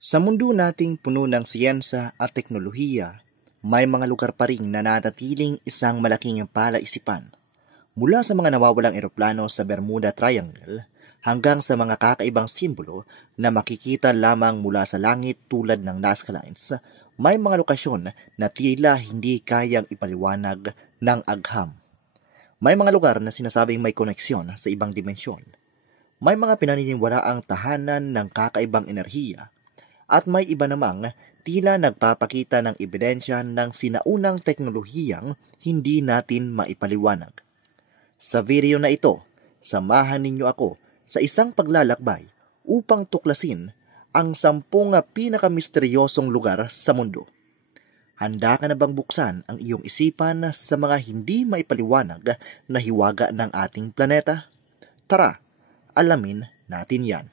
Sa mundo nating puno ng siyensa at teknolohiya, may mga lugar pa ring nananatiling isang malaking palaisipan. Mula sa mga nawawalang eroplano sa Bermuda Triangle hanggang sa mga kakaibang simbolo na makikita lamang mula sa langit tulad ng Nazca Lines, may mga lokasyon na tila hindi kayang ipaliwanag ng agham. May mga lugar na sinasabing may koneksyon sa ibang dimensyon. May mga pinaniniwalaang tahanan ng kakaibang enerhiya at may iba namang tila nagpapakita ng ebidensya ng sinaunang teknolohiyang hindi natin maipaliwanag. Sa video na ito, samahan ninyo ako sa isang paglalakbay upang tuklasin ang 10 pinakamisteryosong lugar sa mundo. Handa ka na bang buksan ang iyong isipan sa mga hindi maipaliwanag na hiwaga ng ating planeta? Tara, alamin natin yan.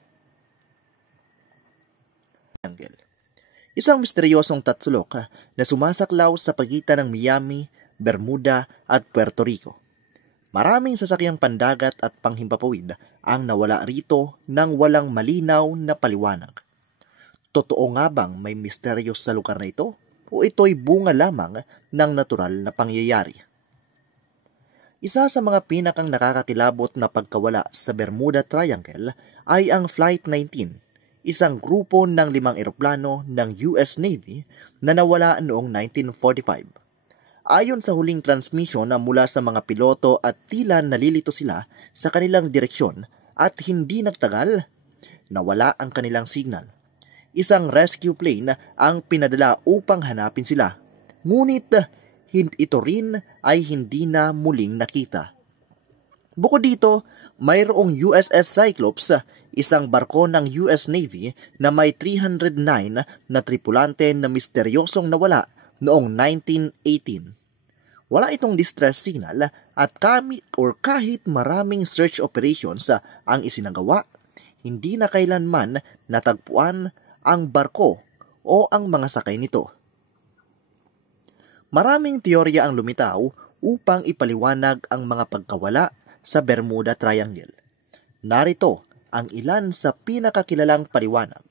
Isang misteryosong tatsulok na sumasaklaw sa pagitan ng Miami, Bermuda at Puerto Rico. Maraming sasakyang pandagat at panghimpapawid ang nawala rito nang walang malinaw na paliwanag. Totoo nga bang may misteryo sa lugar na ito o ito'y bunga lamang ng natural na pangyayari? Isa sa mga pinakang nakakakilabot na pagkawala sa Bermuda Triangle ay ang Flight 19, isang grupo ng 5 eroplano ng US Navy na nawala noong 1945. Ayon sa huling transmission na mula sa mga piloto at tila nalilito sila sa kanilang direksyon at hindi nagtagal, nawala ang kanilang signal. Isang rescue plane ang pinadala upang hanapin sila. Ngunit ito rin ay hindi na muling nakita. Bukod dito, mayroong USS Cyclops, isang barko ng US Navy na may 309 na tripulante na misteryosong nawala noong 1918. Wala itong distress signal at kahit maraming search operations ang isinagawa, hindi na kailanman natagpuan ang barko o ang mga sakay nito. Maraming teorya ang lumitaw upang ipaliwanag ang mga pagkawala sa Bermuda Triangle. Narito ang ilan sa pinakakilalang paliwanag.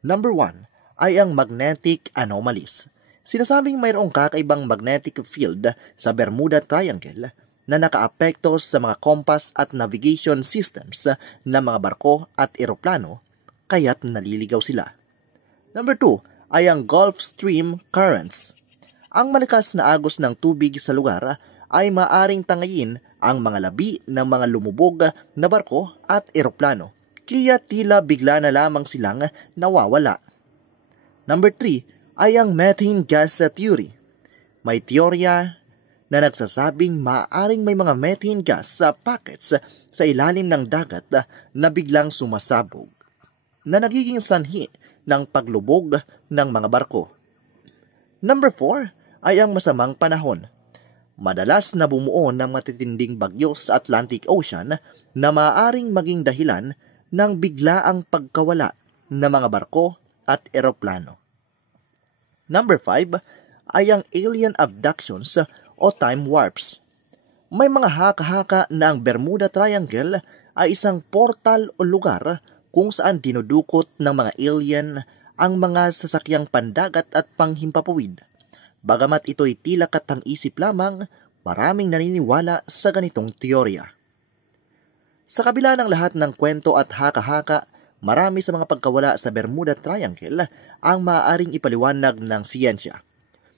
Number 1 ay ang magnetic anomalies. Sinasabing mayroong kakaibang magnetic field sa Bermuda Triangle na nakaapekto sa mga compass at navigation systems ng mga barko at eroplano, kaya't naliligaw sila. Number 2 ay ang Gulf Stream currents. Ang malakas na agos ng tubig sa lugar ay maaring tangayin ang mga labi ng mga lumubog na barko at eroplano, kaya tila bigla na lamang silang nawawala. Number 3 ay ang methane gas theory. May teorya na nagsasabing maaaring may mga methane gas sa pockets sa ilalim ng dagat na biglang sumasabog, na nagiging sanhi ng paglubog ng mga barko. Number 4 ay ang masamang panahon. Madalas na bumuo ng matitinding bagyo sa Atlantic Ocean na maaaring maging dahilan ng biglaang pagkawala ng mga barko at eroplano. Number 5 ay ang alien abductions o time warps. May mga haka-haka na ang Bermuda Triangle ay isang portal o lugar kung saan dinudukot ng mga alien ang mga sasakyang pandagat at panghimpapawid. Bagamat ito'y tila katang-isip lamang, maraming naniniwala sa ganitong teorya. Sa kabila ng lahat ng kwento at haka-haka, marami sa mga pagkawala sa Bermuda Triangle ang maaaring ipaliwanag ng siyensya.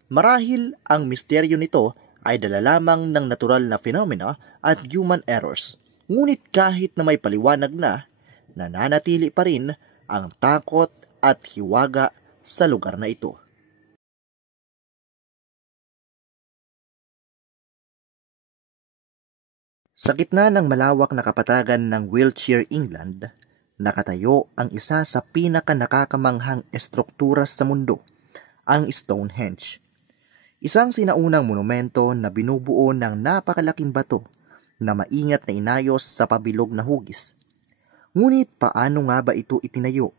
Marahil ang misteryo nito ay dala lamang ng natural na phenomena at human errors. Ngunit kahit na may paliwanag na, nananatili pa rin ang takot at hiwaga sa lugar na ito. Sa gitna ng malawak na kapatagan ng Wiltshire, England, nakatayo ang isa sa pinaka-nakakamanghang estruktura sa mundo, ang Stonehenge. Isang sinaunang monumento na binubuo ng napakalaking bato na maingat na inayos sa pabilog na hugis. Ngunit paano nga ba ito itinayo?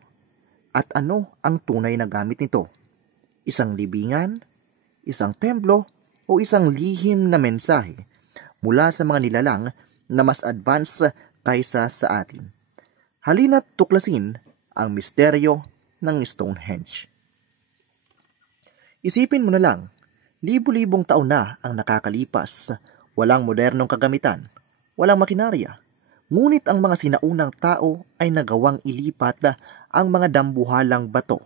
At ano ang tunay na gamit nito? Isang libingan, isang templo, o isang lihim na mensahe mula sa mga nilalang na mas advanced kaysa sa atin? Halina't tuklasin ang misteryo ng Stonehenge. Isipin mo na lang, libu-libong taon na ang nakakalipas, walang modernong kagamitan, walang makinarya. Ngunit ang mga sinaunang tao ay nagawang ilipat ang mga dambuhalang bato.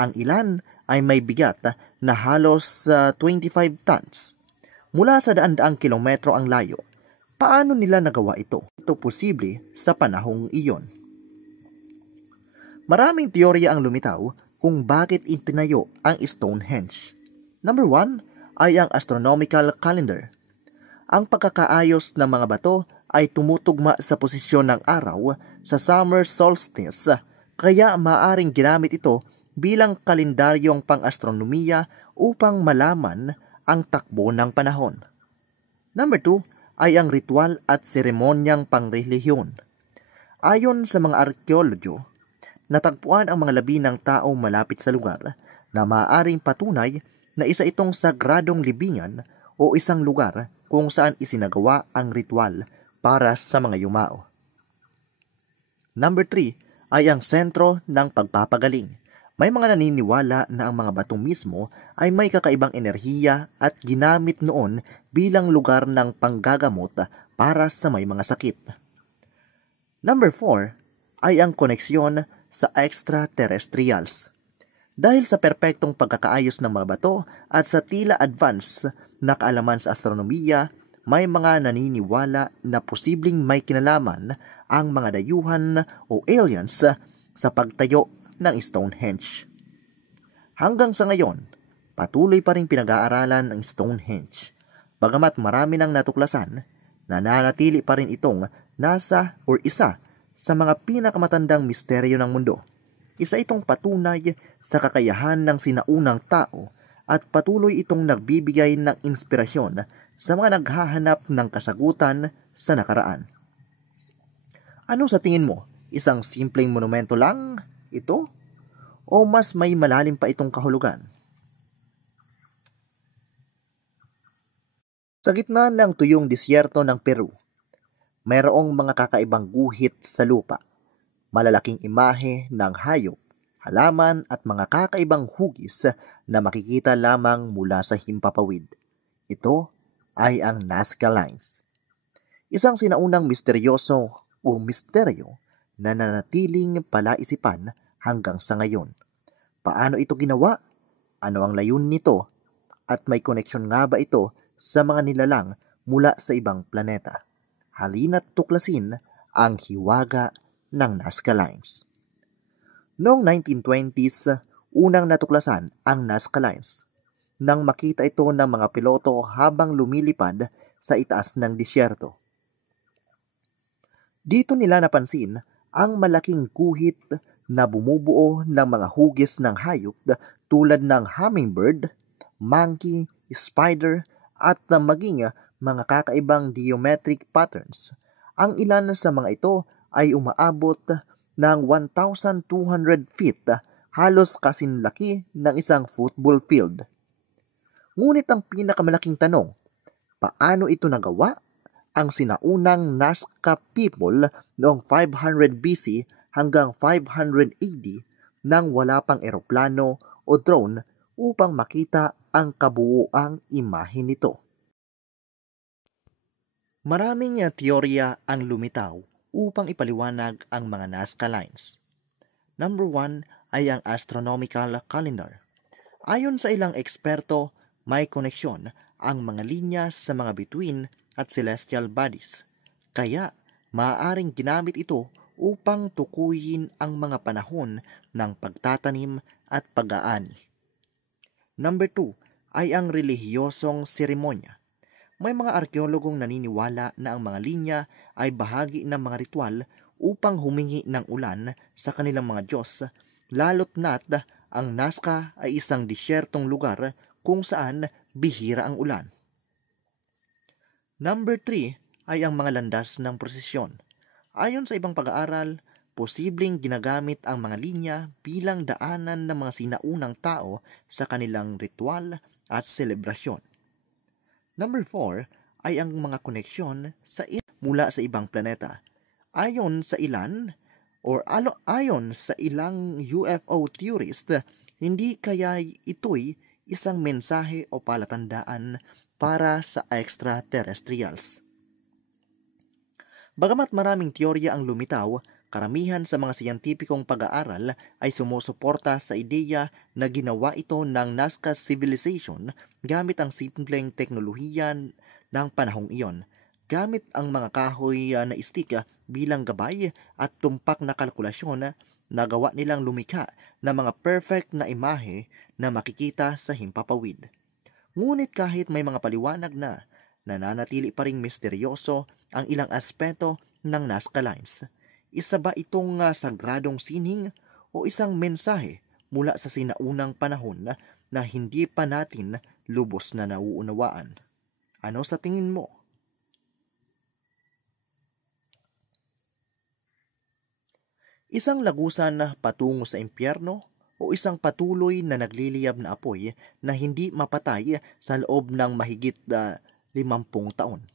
Ang ilan ay may bigat na halos 25 tons. Mula sa daan-daang kilometro ang layo. Paano nila nagawa ito? Ito posible sa panahong iyon. Maraming teorya ang lumitaw kung bakit itinayo ang Stonehenge. Number 1 ay ang astronomical calendar. Ang pagkakaayos ng mga bato ay tumutugma sa posisyon ng araw sa summer solstice, kaya maaring ginamit ito bilang kalendaryong pang-astronomiya upang malaman ang takbo ng panahon. Number 2 ay ang ritual at seremonyang pangrelihiyon. Ayon sa mga arkeologyo, natagpuan ang mga labi ng tao malapit sa lugar na maaaring patunay na isa itong sagradong libingan o isang lugar kung saan isinagawa ang ritual para sa mga yumao. Number 3 ay ang sentro ng pagpapagaling. May mga naniniwala na ang mga batong mismo ay may kakaibang enerhiya at ginamit noon bilang lugar ng panggagamot para sa may mga sakit. Number 4 ay ang koneksyon sa extraterrestrials. Dahil sa perpektong pagkakaayos ng mga bato at sa tila advance na kaalaman sa astronomiya, may mga naniniwala na posibleng may kinalaman ang mga dayuhan o aliens sa pagtayo ng Stonehenge. Hanggang sa ngayon, patuloy pa rin pinag-aaralan ang Stonehenge. Bagamat marami nang natuklasan, nananatili pa rin itong isa sa mga pinakamatandang misteryo ng mundo. Isa itong patunay sa kakayahan ng sinaunang tao at patuloy itong nagbibigay ng inspirasyon sa mga naghahanap ng kasagutan sa nakaraan. Ano sa tingin mo? Isang simpleng monumento lang ito? O mas may malalim pa itong kahulugan? Sa gitna ng tuyong disyerto ng Peru, mayroong mga kakaibang guhit sa lupa. Malalaking imahe ng hayop, halaman at mga kakaibang hugis na makikita lamang mula sa himpapawid. Ito ay ang Nazca Lines. Isang sinaunang misteryoso o misteryo na nanatiling palaisipan hanggang sa ngayon. Paano ito ginawa? Ano ang layunin nito? At may koneksyon nga ba ito sa mga nilalang mula sa ibang planeta? Halina't tuklasin ang hiwaga ng Nazca Lines. Noong 1920s, unang natuklasan ang Nazca Lines nang makita ito ng mga piloto habang lumilipad sa itaas ng disyerto. Dito nila napansin ang malaking guhit na bumubuo ng mga hugis ng hayop tulad ng hummingbird, monkey, spider at maging mga kakaibang geometric patterns. Ang ilan sa mga ito ay umaabot ng 1,200 feet, halos kasinlaki ng isang football field. Ngunit ang pinakamalaking tanong, paano ito nagawa? Ang sinaunang Nazca people noong 500 BC hanggang 500 AD nang wala pang eroplano o drone upang makita ang kabuuang imahe nito. Maraming teorya ang lumitaw upang ipaliwanag ang mga Nazca Lines. Number 1 ay ang astronomical calendar. Ayon sa ilang eksperto, may koneksyon ang mga linya sa mga bituin at celestial bodies. Kaya, maaaring ginamit ito upang tukuyin ang mga panahon ng pagtatanim at pag-aani. Number 2 ay ang relihiyosong seremonya. May mga arkeologong naniniwala na ang mga linya ay bahagi ng mga ritual upang humingi ng ulan sa kanilang mga Diyos, lalo't na't ang Nazca ay isang disyertong lugar kung saan bihira ang ulan. Number 3 ay ang mga landas ng prosesyon. Ayon sa ibang pag-aaral, posibleng ginagamit ang mga linya bilang daanan ng mga sinaunang tao sa kanilang ritual at selebrasyon. Number 4 ay ang mga koneksyon mula sa ibang planeta. Ayon sa ilan, Ayon sa ilang UFO theorist, hindi kaya ito'y isang mensahe o palatandaan para sa extraterrestrials. Bagamat maraming teorya ang lumitaw, karamihan sa mga siyentipikong pag-aaral ay sumusuporta sa ideya na ginawa ito ng Nazca Civilization gamit ang simpleng teknolohiya ng panahong iyon, gamit ang mga kahoy na stick bilang gabay at tumpak na kalkulasyon, nagawa nilang lumikha ng mga perfect na imahe na makikita sa himpapawid. Ngunit kahit may mga paliwanag na, nananatili pa ring misteryoso ang ilang aspeto ng Nazca Lines. Isa ba itong sagradong sining o isang mensahe mula sa sinaunang panahon na hindi pa natin lubos na nauunawaan? Ano sa tingin mo? Isang lagusan na patungo sa impyerno o isang patuloy na nagliliyab na apoy na hindi mapatay sa loob ng mahigit 50 taon.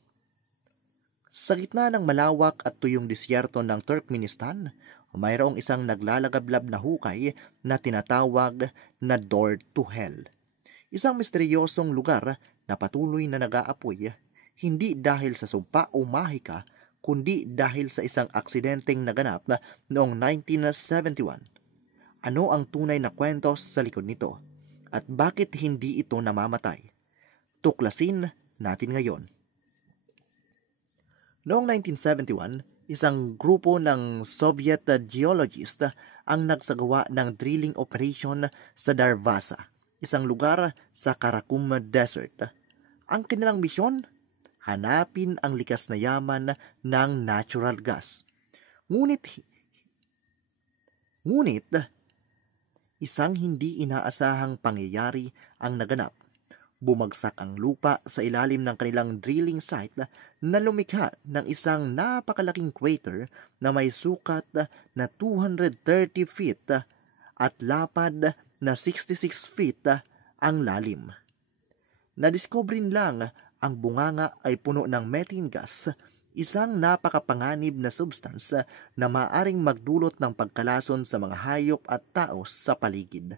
Sa gitna ng malawak at tuyong disyerto ng Turkmenistan, mayroong isang naglalagablab na hukay na tinatawag na Door to Hell. Isang misteryosong lugar na patuloy na nag-aapoy, hindi dahil sa sumpa o mahika, kundi dahil sa isang aksidenteng naganap noong 1971. Ano ang tunay na kwento sa likod nito? At bakit hindi ito namamatay? Tuklasin natin ngayon. Noong 1971, isang grupo ng Soviet geologist ang nagsagawa ng drilling operation sa Darvaza, isang lugar sa Karakum Desert. Ang kanilang misyon? Hanapin ang likas na yaman ng natural gas. Ngunit isang hindi inaasahang pangyayari ang naganap. Bumagsak ang lupa sa ilalim ng kanilang drilling site na lumikha ng isang napakalaking crater na may sukat na 230 feet at lapad na 66 feet ang lalim. Nadiskobrin lang ang bunganga ay puno ng methane gas, isang napakapanganib na substance na maaring magdulot ng pagkalason sa mga hayop at tao sa paligid.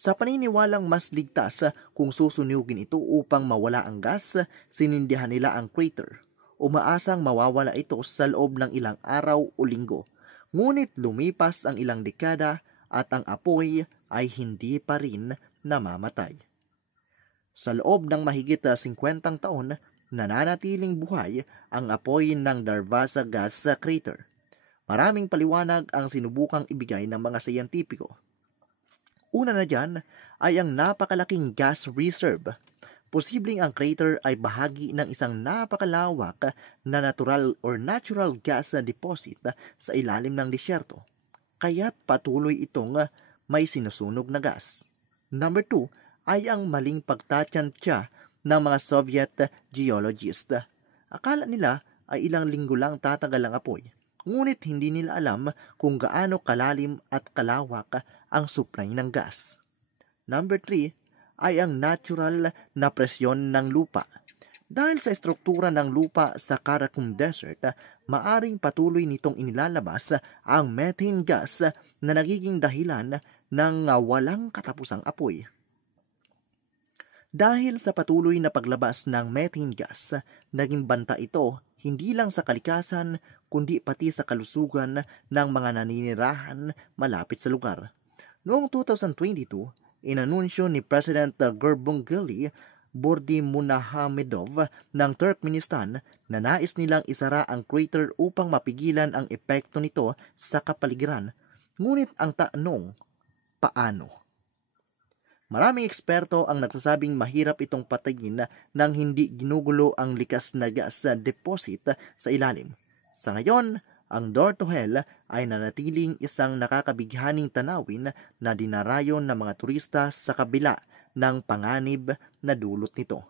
Sa paniniwalang mas ligtas kung susunugin ito upang mawala ang gas, sinindihan nila ang crater. Umaasang mawawala ito sa loob ng ilang araw o linggo. Ngunit lumipas ang ilang dekada at ang apoy ay hindi pa rin namamatay. Sa loob ng mahigit 50 taon, nananatiling buhay ang apoy ng Darvaza gas crater. Maraming paliwanag ang sinubukang ibigay ng mga siyentipiko. Una na dyan ay ang napakalaking gas reserve. Posibleng ang crater ay bahagi ng isang napakalawak na natural gas deposit sa ilalim ng disyerto. Kaya't patuloy itong may sinusunog na gas. Number 2 ay ang maling pagtatyansya ng mga Soviet geologist. Akala nila ay ilang linggo lang tatagal ang apoy. Ngunit hindi nila alam kung gaano kalalim at kalawak ang supply ng gas. Number 3 ay ang natural na presyon ng lupa. Dahil sa estruktura ng lupa sa Karakum Desert, maaring patuloy nitong inilalabas ang methane gas na nagiging dahilan ng walang katapusang apoy. Dahil sa patuloy na paglabas ng methane gas, naging banta ito hindi lang sa kalikasan kundi pati sa kalusugan ng mga naninirahan malapit sa lugar. Noong 2022, inanunsyo ni President Gurbanguly Berdimuhammedov ng Turkmenistan na nais nilang isara ang crater upang mapigilan ang epekto nito sa kapaligiran. Ngunit ang tanong, paano? Maraming eksperto ang nagsasabing mahirap itong patayin nang hindi ginugulo ang likas na gas deposit sa ilalim. Sa ngayon, ang Door to Hell ay nanatiling isang nakakabighaning tanawin na dinarayon ng mga turista sa kabila ng panganib na dulot nito.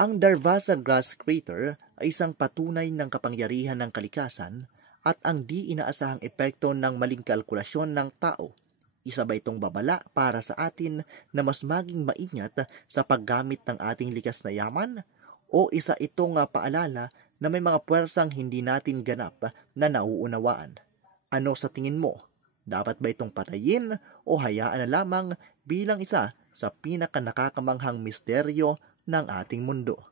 Ang Darvaza Gas Crater ay isang patunay ng kapangyarihan ng kalikasan at ang di inaasahang epekto ng maling kalkulasyon ng tao. Isa ba itong babala para sa atin na mas maging maingat sa paggamit ng ating likas na yaman? O isa itong paalala na may mga puwersang hindi natin ganap na nauunawaan. Ano sa tingin mo? Dapat ba itong patayin o hayaan na lamang bilang isa sa pinaka nakakamanghang misteryo ng ating mundo?